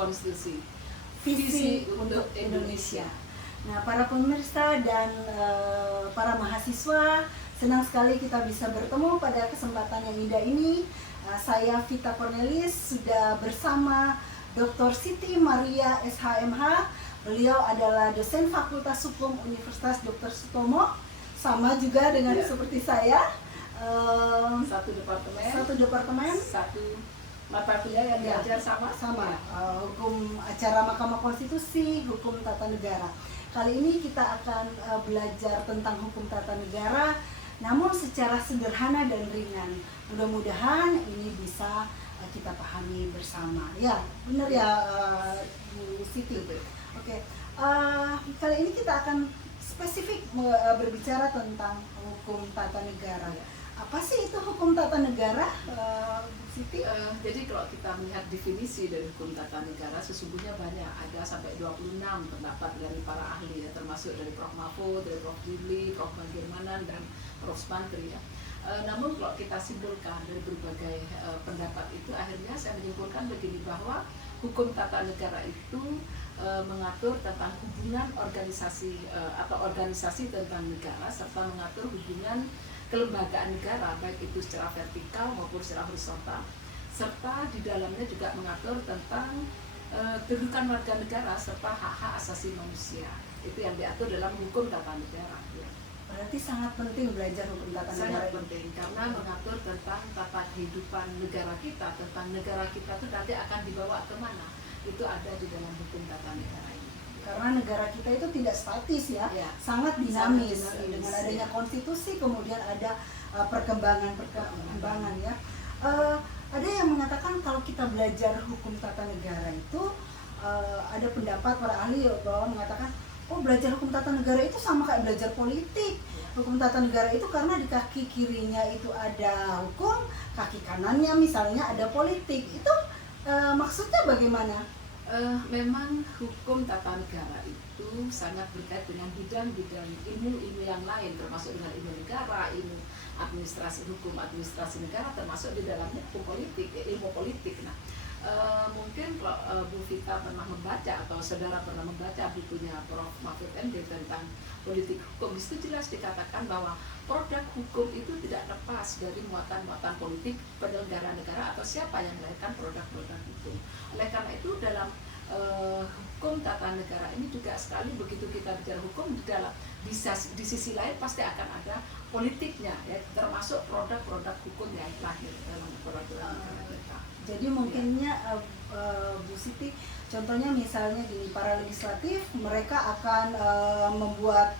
Konstitusi. Visi untuk Indonesia. Nah, para pemirsa dan para mahasiswa, senang sekali kita bisa bertemu pada kesempatan yang indah ini. Saya Vita Cornelis sudah bersama Dr. Siti Maria SHMH. Beliau adalah dosen Fakultas Hukum Universitas Dr. Sutomo. Sama juga dengan seperti saya. Satu departemen. Satu mata kuliah yang diajar sama. Hukum acara Mahkamah Konstitusi, hukum tata negara. Kali ini kita akan belajar tentang hukum tata negara, namun secara sederhana dan ringan. Mudah-mudahan ini bisa kita pahami bersama. Ya, benar ya, Bu Siti. Oke, kali ini kita akan spesifik berbicara tentang hukum tata negara. Apa sih itu hukum tata negara, Bu Siti? Jadi kalau kita melihat definisi dari hukum tata negara, sesungguhnya banyak, ada sampai 26 pendapat dari para ahli, ya, termasuk dari Prof. Mahfud, dari Prof. Jimli, Prof. Bagirmanan, dan Prof. Smantri. Ya. Namun kalau kita simpulkan dari berbagai pendapat itu, akhirnya saya menyimpulkan begini, bahwa hukum tata negara itu mengatur tentang hubungan organisasi atau organisasi tentang negara, serta mengatur hubungan kelembagaan negara, baik itu secara vertikal maupun secara horizontal, serta di dalamnya juga mengatur tentang kedudukan warga negara serta hak-hak asasi manusia. Itu yang diatur dalam hukum tata negara. Ya. Berarti sangat penting belajar hukum tata negara. Sangat penting karena mengatur tentang tata kehidupan negara kita, tentang negara kita itu nanti akan dibawa kemana. Itu ada di dalam hukum tata negara ini. Karena negara kita itu tidak statis, ya. Sangat dinamis. Dengan adanya konstitusi, kemudian ada perkembangan, ya. Ada yang mengatakan kalau kita belajar hukum tata negara itu, ada pendapat para ahli bahwa mengatakan, oh, belajar hukum tata negara itu sama kayak belajar politik. Hukum tata negara itu karena di kaki kirinya itu ada hukum, kaki kanannya misalnya ada politik. Itu maksudnya bagaimana? Memang hukum tata negara itu sangat berkait dengan bidang-bidang ilmu-ilmu yang lain, termasuk dengan ilmu negara, ilmu administrasi hukum, administrasi negara, termasuk di dalamnya hukum politik, ilmu politik. Nah, mungkin kalau Bu Vita pernah membaca atau saudara pernah membaca bukunya Prof. Mahfud MD tentang politik hukum, itu jelas dikatakan bahwa produk hukum itu tidak lepas dari muatan-muatan politik penyelenggara negara atau siapa yang melahirkan produk-produk hukum. Oleh karena itu dalam hukum tata negara ini juga sekali begitu kita bicara hukum, di sisi lain pasti akan ada politiknya, ya, termasuk produk-produk hukum yang lahir dalam peraturan negara kita. Jadi mungkinnya Bu Siti, contohnya misalnya di para legislatif, mereka akan membuat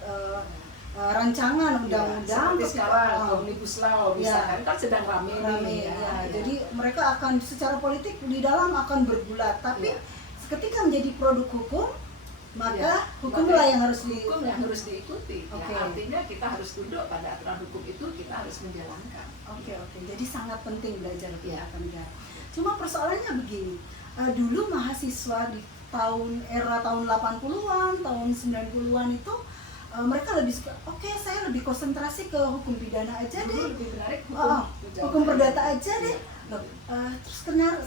rancangan undang-undang seperti sekarang Omnibus Law misalkan, kan sedang rame nih, ya. Jadi mereka akan secara politik di dalam akan bergulat, tapi ketika menjadi produk hukum, maka hukumlah yang harus diikuti. Ya, artinya kita harus tunduk pada aturan hukum itu, kita harus menjalankan. Oke. Jadi sangat penting belajar hukum tata negara. Cuma persoalannya begini, dulu mahasiswa di era tahun 80-an, tahun 90-an itu mereka lebih suka, saya lebih konsentrasi ke hukum pidana aja deh, lebih menarik hukum perdata aja deh. Terus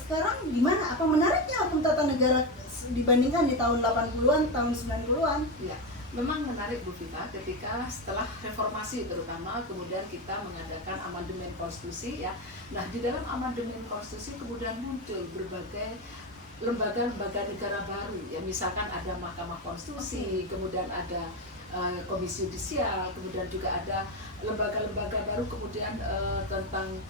sekarang gimana? Apa menariknya hukum tata negara dibandingkan di tahun 80-an, tahun 90-an? Ya, memang menarik Bu Vita, ketika setelah reformasi terutama, kemudian kita mengadakan amandemen konstitusi, ya. Nah, di dalam amandemen konstitusi kemudian muncul berbagai lembaga-lembaga negara baru, ya, misalkan ada Mahkamah Konstitusi, kemudian ada Komisi Yudisial, kemudian juga ada lembaga-lembaga baru, kemudian tentang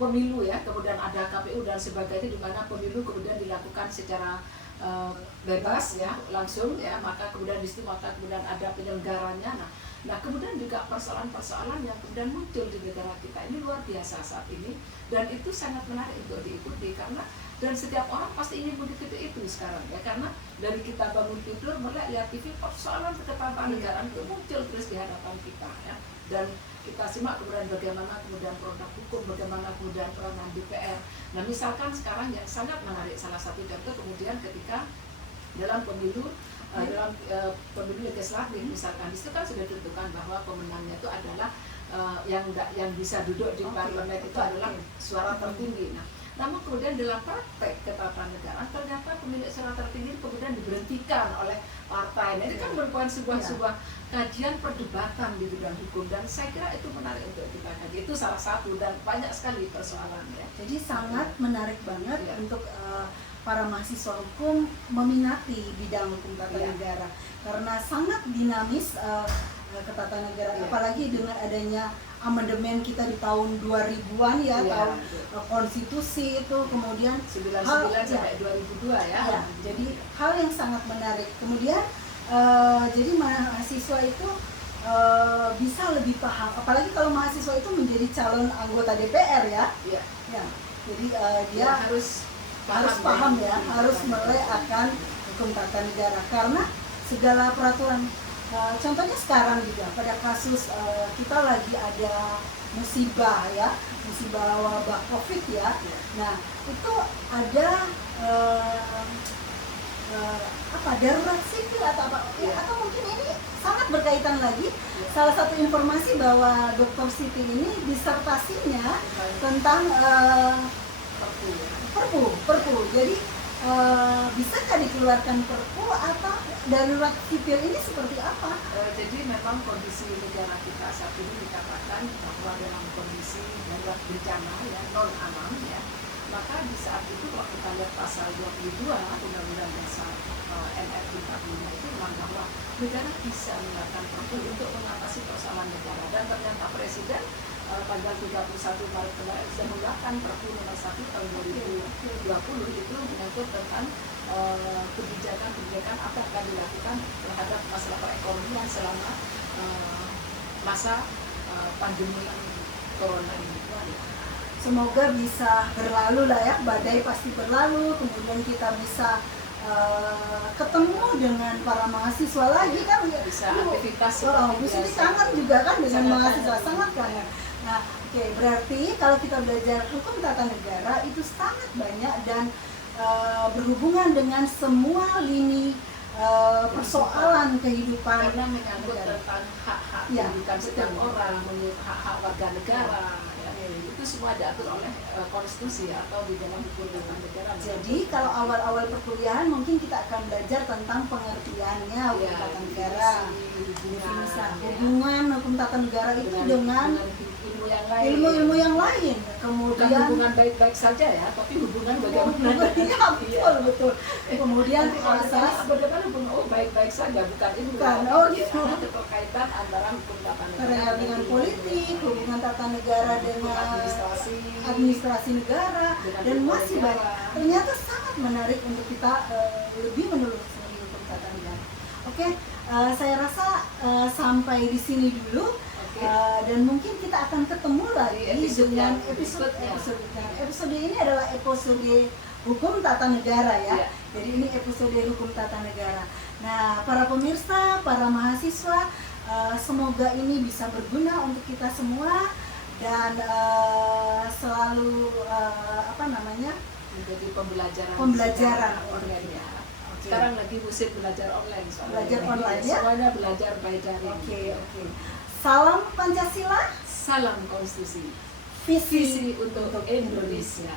pemilu, ya, kemudian ada KPU dan sebagainya, di mana pemilu kemudian dilakukan secara bebas, ya, langsung, ya, maka kemudian di situ kemudian ada penyelenggaranya. Nah, kemudian juga persoalan-persoalan yang kemudian muncul di negara kita ini luar biasa saat ini, dan itu sangat menarik untuk diikuti karena dan setiap orang pasti ingin mengikuti itu sekarang, ya, karena dari kita bangun tidur mulai lihat TV, persoalan ketatanegaraan itu muncul terus di hadapan kita, ya, dan kita simak kemudian bagaimana kemudian produk hukum, bagaimana kemudian peranan DPR. Nah, misalkan sekarang yang sangat menarik, salah satu contoh kemudian ketika dalam pemilu pemilu legislatif misalkan, itu kan sudah ditentukan bahwa pemenangnya itu adalah yang bisa duduk di parlemen itu adalah suara tertinggi. Namun kemudian dalam praktek ketatanegaraan ternyata pemilik suara tertinggi kemudian diberhentikan oleh partai. Nah, itu kan merupakan sebuah kajian perdebatan di bidang hukum, dan saya kira itu menarik untuk kita kaji. Itu salah satu dan banyak sekali persoalannya. Jadi sangat menarik banget Ya. untuk para mahasiswa hukum meminati bidang hukum tata Ya. negara, karena sangat dinamis ketatanegaraan, Ya. apalagi dengan adanya amandemen kita di tahun 2000-an ya, tahun konstitusi itu, kemudian 99 sampai 2002 ya. ya, jadi hal yang sangat menarik. Kemudian jadi mahasiswa itu bisa lebih paham, apalagi kalau mahasiswa itu menjadi calon anggota DPR ya. Iya. Ya, jadi dia Ya, harus paham ya, harus melek akan hukum tata negara, karena segala peraturan, contohnya sekarang juga pada kasus kita lagi ada musibah ya, musibah wabah COVID ya. Nah, itu ada darurat sipil atau apa ya, atau mungkin ini sangat berkaitan lagi. Salah satu informasi bahwa Dr. Siti ini disertasinya tentang perpu. Jadi bisakah dikeluarkan perpu atau darurat sipil ini seperti apa? Jadi memang kondisi negara kita saat ini dikatakan bahwa dalam kondisi darurat bencana ya, non alam ya. Maka di saat itu kalau kita lihat pasal 22 Undang-Undang Dasar NRI 45 itu memang bahwa negara bisa mengeluarkan perpu untuk mengatasi persoalan negara, dan ternyata Presiden tanggal 31 Maret kemarin sudah mengeluarkan Perpu nomor 1 tahun 2020 itu menyangkut tentang kebijakan apa yang akan dilakukan terhadap masalah perekonomian selama masa pandemi corona ini. Semoga bisa berlalu lah ya, badai pasti berlalu, kemudian kita bisa ketemu dengan para mahasiswa lagi kan, bisa aktivitas bisa kangen juga kan dengan mahasiswa, sangat kangen. Nah, oke, berarti kalau kita belajar hukum tata negara itu sangat banyak dan berhubungan dengan semua lini persoalan kehidupan, karena menyangkut tentang hak-hak kehidupan setiap orang, menurut hak-hak warga negara ya. Itu semua diatur oleh konstitusi atau di dalam hukum tata negara. Jadi kalau awal-awal perkuliahan mungkin kita akan belajar tentang pengertiannya hukum tata negara, hubungan hukum tata negara itu dengan ilmu yang lain, kemudian bukan hubungan baik-baik saja ya, tapi hubungan bagaimana. Ya, betul. Kemudian asas bagaimana hubungan baik-baik saja, bukan itu. Gitu. Keterkaitan antara hukum tata negara dengan politik, hubungan tata negara dengan administrasi negara, dan masih banyak. Ternyata sangat menarik untuk kita lebih menelusuri hukum tata negara. Oke, saya rasa sampai di sini dulu. Dan mungkin kita akan ketemu lagi dengan episode. Episode ini adalah episode hukum tata negara ya. Jadi ini episode hukum tata negara. Nah, para pemirsa, para mahasiswa, semoga ini bisa berguna untuk kita semua dan selalu menjadi pembelajaran online ya. Sekarang lagi musim belajar online, belajar online ya. Semuanya belajar by daring. Oke. Salam Pancasila, salam konstitusi, visi untuk Indonesia.